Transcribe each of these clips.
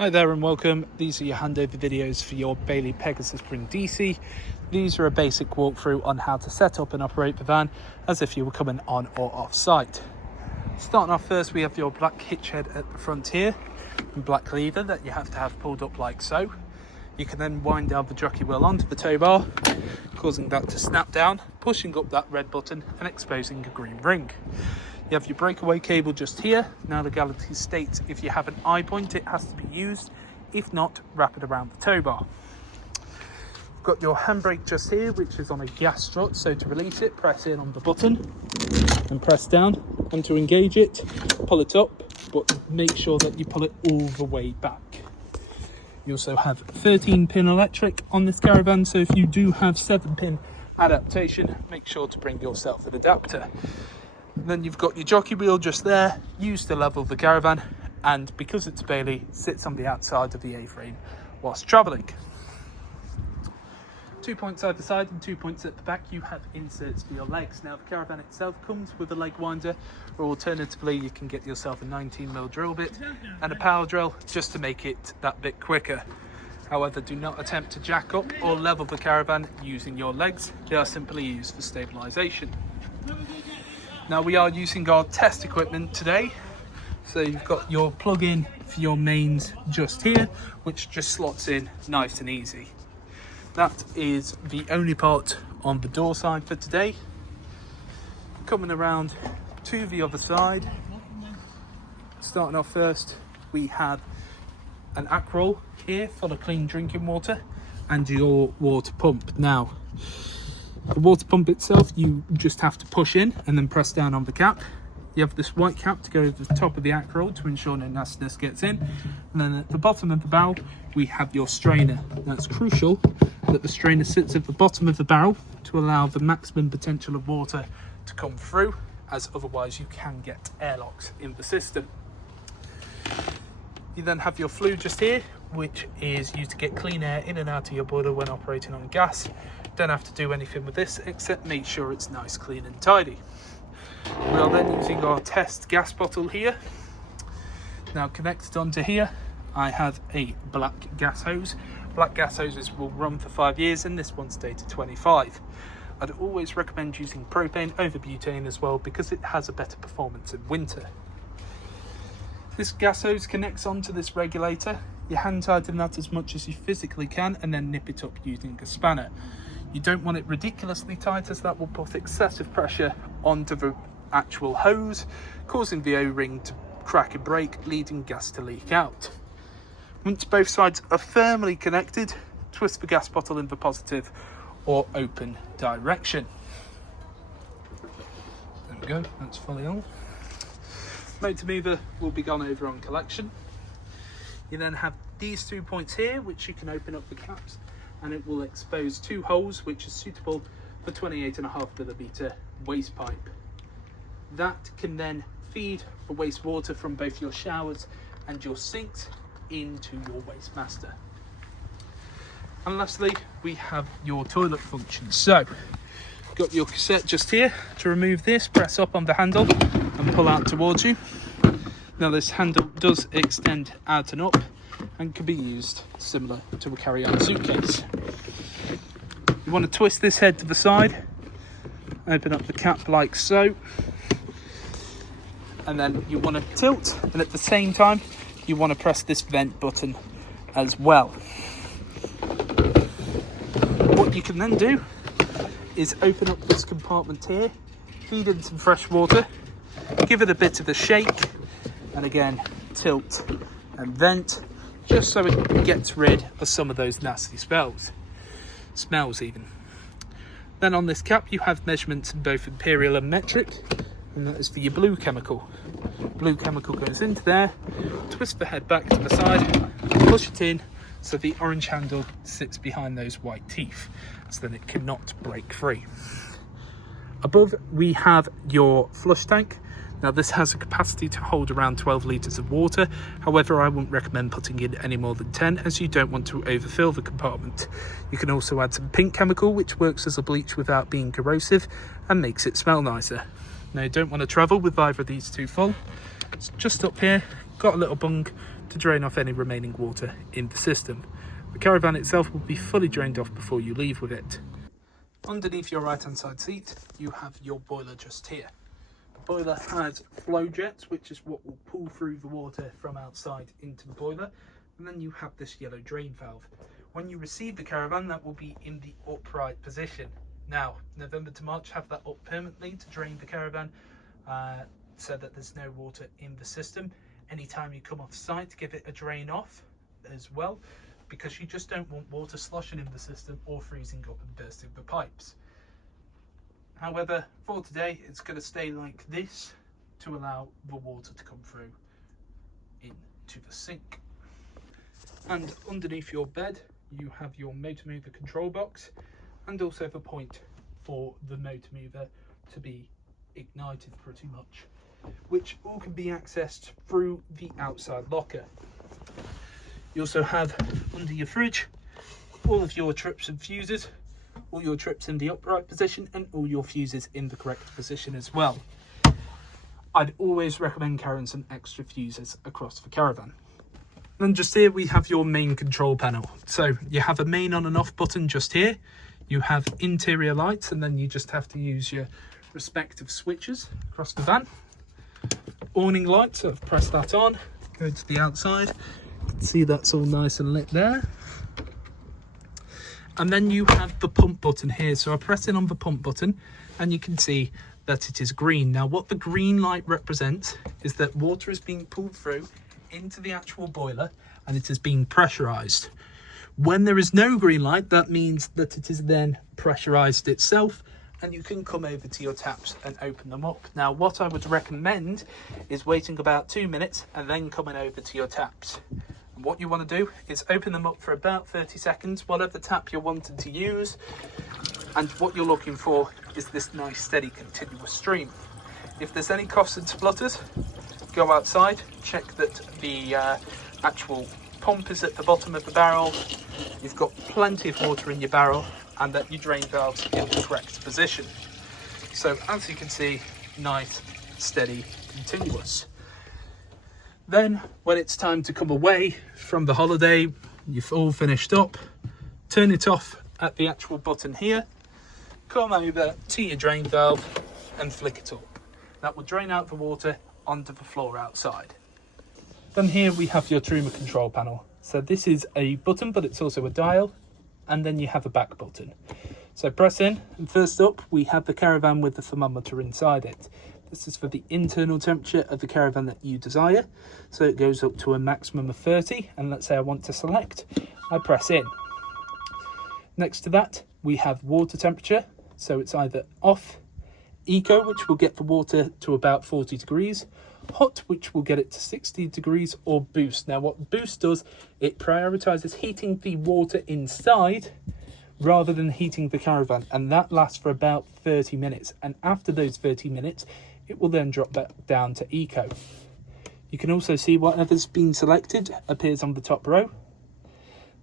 Hi there and welcome. These are your handover videos for your Bailey Pegasus Brindisi. These are a basic walkthrough on how to set up and operate the van as if you were coming on or off site. Starting off first, we have your black hitch head at the front here and black lever that you have to have pulled up like so. You can then wind down the jockey wheel onto the tow bar, causing that to snap down, pushing up that red button and exposing a green ring. You have your breakaway cable just here. Now legality states if you have an eye point it has to be used, if not wrap it around the tow bar. You've got your handbrake just here, which is on a gas strut, so to release it press in on the button and press down, and to engage it pull it up, but make sure that you pull it all the way back. You also have 13-pin electric on this caravan, so if you do have 7-pin adaptation, make sure to bring yourself an adapter. Then you've got your jockey wheel just there, used to level the caravan, and because it's Bailey, sits on the outside of the A-frame whilst travelling. 2 points either side and 2 points at the back, you have inserts for your legs. Now the caravan itself comes with a leg winder, or alternatively you can get yourself a 19mm drill bit and a power drill just to make it that bit quicker. However, do not attempt to jack up or level the caravan using your legs, they are simply used for stabilisation. Now we are using our test equipment today, so you've got your plug-in for your mains just here, which just slots in nice and easy. That is the only part on the door side for today. Coming around to the other side, starting off first, we have an ack roll here full of clean drinking water and your water pump. Now the water pump itself, you just have to push in and then press down on the cap. You have this white cap to go over the top of the ack roll to ensure no nastiness gets in. And then at the bottom of the barrel, we have your strainer. Now it's crucial that the strainer sits at the bottom of the barrel to allow the maximum potential of water to come through, as otherwise you can get airlocks in the system. You then have your flue just here, which is used to get clean air in and out of your boiler when operating on gas. Don't have to do anything with this except make sure it's nice, clean and tidy. We are then using our test gas bottle here. Now connected onto here, I have a black gas hose. Black gas hoses will run for 5 years and this one's dated 25. I'd always recommend using propane over butane as well because it has a better performance in winter. This gas hose connects onto this regulator. You hand tighten that as much as you physically can and then nip it up using a spanner. You don't want it ridiculously tight as that will put excessive pressure onto the actual hose, causing the O-ring to crack and break, leading gas to leak out. Once both sides are firmly connected, twist the gas bottle in the positive or open direction. There we go, that's fully on. Motor mover will be gone over on collection. You then have these 2 points here, which you can open up the caps and it will expose 2 holes which are suitable for 28.5mm waste pipe. That can then feed the wastewater from both your showers and your sinks into your waste master. And lastly, we have your toilet function. So, got your cassette just here. To remove this, press up on the handle and pull out towards you. Now this handle does extend out and up and can be used similar to a carry-on suitcase. You want to twist this head to the side, open up the cap like so, and then you want to tilt, and at the same time you want to press this vent button as well. What you can then do is open up this compartment here, feed in some fresh water, give it a bit of a shake, and again tilt and vent, just so it gets rid of some of those nasty smells even. Then on this cap you have measurements in both imperial and metric, and that is for your blue chemical. Blue chemical goes into there, twist the head back to the side, push it in so the orange handle sits behind those white teeth, so that it cannot break free. Above we have your flush tank. Now this has a capacity to hold around 12 litres of water, however I wouldn't recommend putting in any more than 10 as you don't want to overfill the compartment. You can also add some pink chemical which works as a bleach without being corrosive and makes it smell nicer. Now you don't want to travel with either of these two full. It's just up here, got a little bung to drain off any remaining water in the system. The caravan itself will be fully drained off before you leave with it. Underneath your right hand side seat you have your boiler just here. The boiler has flow jets, which is what will pull through the water from outside into the boiler, and then you have this yellow drain valve. When you receive the caravan, that will be in the upright position. Now, November to March, have that up permanently to drain the caravan so that there's no water in the system. Anytime you come off site, give it a drain off as well, because you just don't want water sloshing in the system or freezing up and bursting the pipes. However, for today, it's going to stay like this to allow the water to come through into the sink. And underneath your bed, you have your motor mover control box and also the point for the motor mover to be ignited pretty much, which all can be accessed through the outside locker. You also have under your fridge all of your trips and fuses, all your trips in the upright position and all your fuses in the correct position as well. I'd always recommend carrying some extra fuses across the caravan. Then just here we have your main control panel. So you have a main on and off button just here. You have interior lights, and then you just have to use your respective switches across the van. Awning lights, so I've pressed that on, go to the outside. You can see that's all nice and lit there. And then you have the pump button here. So I press in on the pump button and you can see that it is green. Now what the green light represents is that water is being pulled through into the actual boiler and it is being pressurized. When there is no green light, that means that it is then pressurized itself and you can come over to your taps and open them up. Now what I would recommend is waiting about 2 minutes and then coming over to your taps. And what you want to do is open them up for about 30 seconds, whatever tap you're wanting to use, and what you're looking for is this nice steady continuous stream. If there's any coughs and splutters, go outside, check that the actual pump is at the bottom of the barrel, you've got plenty of water in your barrel, and that your drain valve's in the correct position. So as you can see, nice, steady, continuous. Then when it's time to come away from the holiday, you've all finished up, turn it off at the actual button here, come over to your drain valve and flick it up. That will drain out the water onto the floor outside. Then here we have your Truma control panel. So this is a button, but it's also a dial, and then you have a back button. So press in, and first up we have the caravan with the thermometer inside it. This is for the internal temperature of the caravan that you desire. So it goes up to a maximum of 30, and let's say I want to select, I press in. Next to that we have water temperature, so it's either off, eco, which will get the water to about 40 degrees, hot, which will get it to 60 degrees, or boost. Now what boost does, it prioritizes heating the water inside rather than heating the caravan, and that lasts for about 30 minutes, and after those 30 minutes it will then drop back down to eco. You can also see whatever's been selected appears on the top row.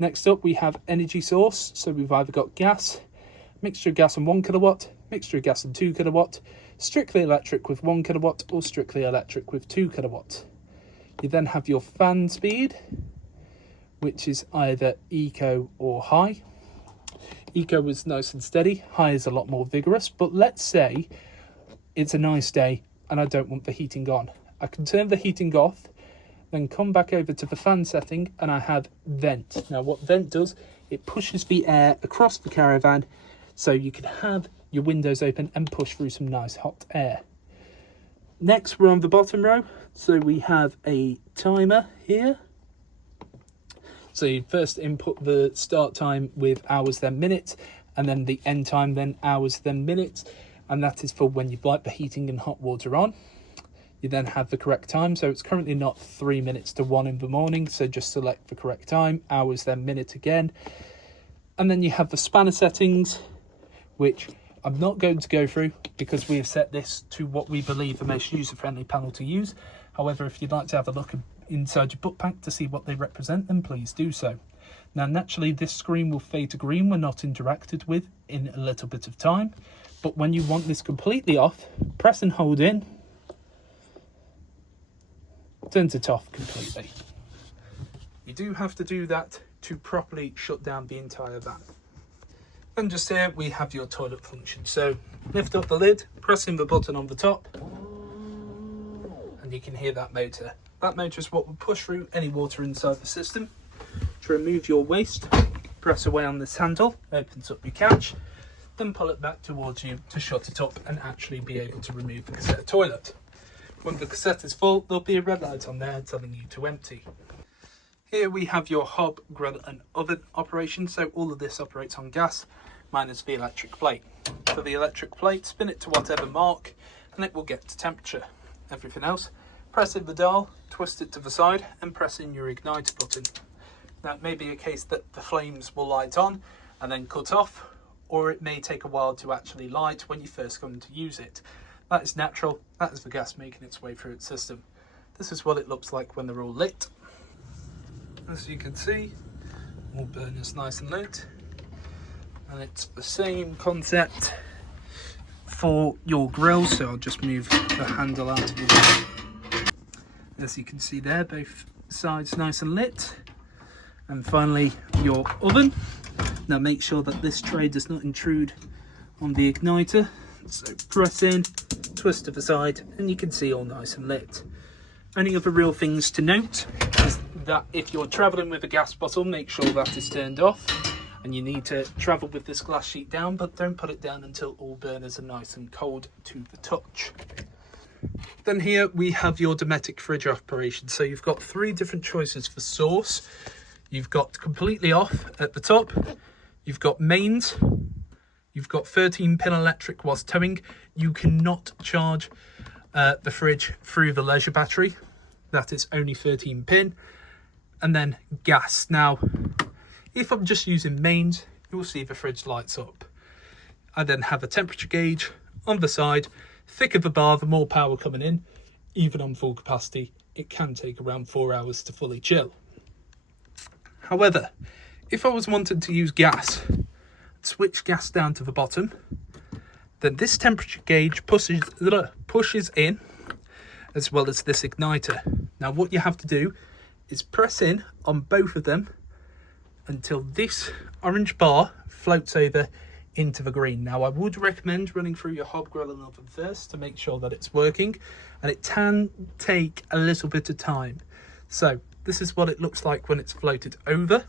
Next up we have energy source, so we've either got gas, mixture of gas and 1 kilowatt, mixture of gas and 2 kilowatt, strictly electric with 1 kilowatt, or strictly electric with 2 kilowatt. You then have your fan speed, which is either eco or high. Eco is nice and steady, high is a lot more vigorous, but let's say it's a nice day and I don't want the heating on. I can turn the heating off, then come back over to the fan setting and I have vent. Now what vent does, it pushes the air across the caravan so you can have your windows open and push through some nice hot air. Next we're on the bottom row, so we have a timer here. So you first input the start time with hours then minutes, and then the end time then hours then minutes, and that is for when you'd like the heating and hot water on. You then have the correct time, so it's currently not 3 minutes to 1 in the morning, so just select the correct time, hours then minute again. And then you have the spanner settings, which I'm not going to go through because we have set this to what we believe the most user-friendly panel to use. However, if you'd like to have a look inside your book pack to see what they represent, then please do so. Now naturally this screen will fade to green when not interacted with in a little bit of time, but when you want this completely off, press and hold in, turns it off completely. You do have to do that to properly shut down the entire van. And just here we have your toilet function. So lift up the lid, pressing the button on the top, and you can hear that motor. That motor is what will push through any water inside the system. To remove your waste, press away on this handle, opens up your catch, then pull it back towards you to shut it up and actually be able to remove the cassette toilet. When the cassette is full, there'll be a red light on there telling you to empty. Here we have your hob, grill and oven operation. So all of this operates on gas, minus the electric plate. For the electric plate, spin it to whatever mark and it will get to temperature. Everything else, press in the dial, twist it to the side and press in your igniter button. Now it may be a case that the flames will light on and then cut off, or it may take a while to actually light when you first come to use it. That is natural, that is the gas making its way through its system. This is what it looks like when they're all lit. As you can see, all burners nice and lit, and it's the same concept for your grill. So I'll just move the handle out of the way. As you can see there, both sides nice and lit. And finally your oven. Now make sure that this tray does not intrude on the igniter, so press in, twist to the side, and you can see all nice and lit. Any other real things to note is that if you're travelling with a gas bottle, make sure that is turned off, and you need to travel with this glass sheet down, but don't put it down until all burners are nice and cold to the touch. Then here we have your Dometic fridge operation. So you've got 3 different choices for source. You've got completely off at the top, you've got mains, you've got 13-pin electric whilst towing. You cannot charge the fridge through the leisure battery, that is only 13-pin. And then gas. Now if I'm just using mains, you'll see the fridge lights up. I then have a temperature gauge on the side. Thicker the bar, the more power coming in. Even on full capacity, it can take around 4 hours to fully chill. However, if I was wanting to use gas, switch gas down to the bottom, then this temperature gauge pushes in, as well as this igniter. Now what you have to do is press in on both of them until this orange bar floats over into the green. Now I would recommend running through your hob, grill and oven first to make sure that it's working, and it can take a little bit of time. So this is what it looks like when it's floated over.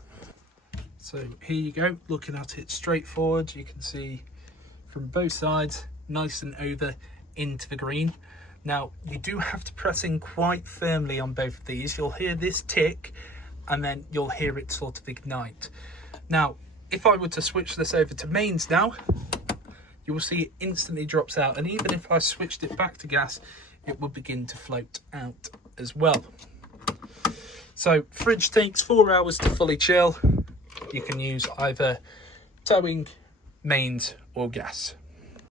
So here you go, looking at it straightforward, you can see from both sides, nice and over into the green. Now you do have to press in quite firmly on both of these. You'll hear this tick and then you'll hear it sort of ignite. Now if I were to switch this over to mains now, you will see it instantly drops out, and even if I switched it back to gas, it will begin to float out as well. So fridge takes 4 hours to fully chill. You can use either towing, mains or gas.